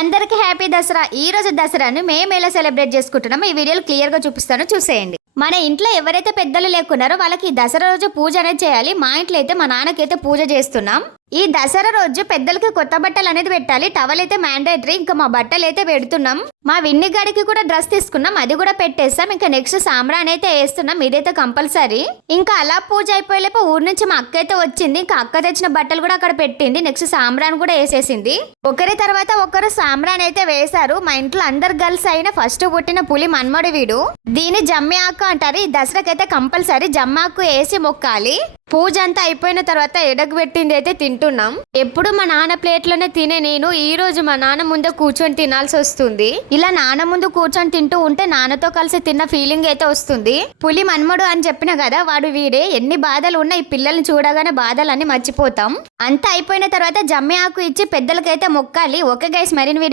అందరికీ హ్యాపీ దసరా. ఈ రోజు దసరాను మేము ఎలా సెలబ్రేట్ చేసుకుంటున్నామో ఈ వీడియోలో క్లియర్ గా చూపిస్తాను, చూసేయండి. మన ఇంట్లో ఎవరైతే పెద్దలు లేకున్నారో వాళ్ళకి ఈ దసరా రోజు పూజ అనేది చేయాలి. మా ఇంట్లో అయితే మా నాన్నకైతే పూజ చేస్తున్నాం. ఈ దసరా రోజు పెద్దలకి కొత్త బట్టలు అనేది పెట్టాలి. టవల్ అయితే మ్యాండేటరీ. ఇంకా మా బట్టలు అయితే పెడుతున్నాం. మా విన్ని గడికి కూడా డ్రెస్ తీసుకున్నాం, అది కూడా పెట్టేస్తాం. ఇంకా నెక్స్ట్ సాంబ్రాన్ అయితే వేస్తున్నాం, ఇదైతే కంపల్సరీ. ఇంకా అలా పూజ అయిపోయేలేపు ఊరు నుంచి మా అక్క అయితే వచ్చింది. ఇంకా అక్క తెచ్చిన బట్టలు కూడా అక్కడ పెట్టింది. నెక్స్ట్ సాంబ్రాన్ కూడా వేసేసింది. ఒకరి తర్వాత ఒకరు సాంబ్రాన్ అయితే వేశారు. మా ఇంట్లో అందరు గర్ల్స్ అయిన ఫస్ట్ పుట్టిన పులి మన్మడు వీడు. దీని జమ్మి ఆకు అంటారు. ఈ దసరాకైతే కంపల్సరీ జమ్మాకు వేసి మొక్కాలి. పూజ అంతా అయిపోయిన తర్వాత ఎడకు పెట్టింది అయితే తింటున్నాం. ఎప్పుడు మా నాన్న ప్లేట్లోనే తినే నేను ఈ రోజు మా నాన్న ముందు కూర్చొని తినాల్సి వస్తుంది. ఇలా నాన్న ముందు కూర్చొని తింటూ ఉంటే నాన్నతో కలిసి తిన్న ఫీలింగ్ అయితే వస్తుంది. పులి మన్మడు అని చెప్పిన కదా, వాడు వీడే. ఎన్ని బాధలు ఉన్నా ఈ పిల్లల్ని చూడగానే బాధలన్నీ మర్చిపోతాం. అంతా అయిపోయిన తర్వాత జమ్మి ఆకు ఇచ్చి పెద్దలకైతే మొక్కాలి. ఓకే గైస్, మరిన్ని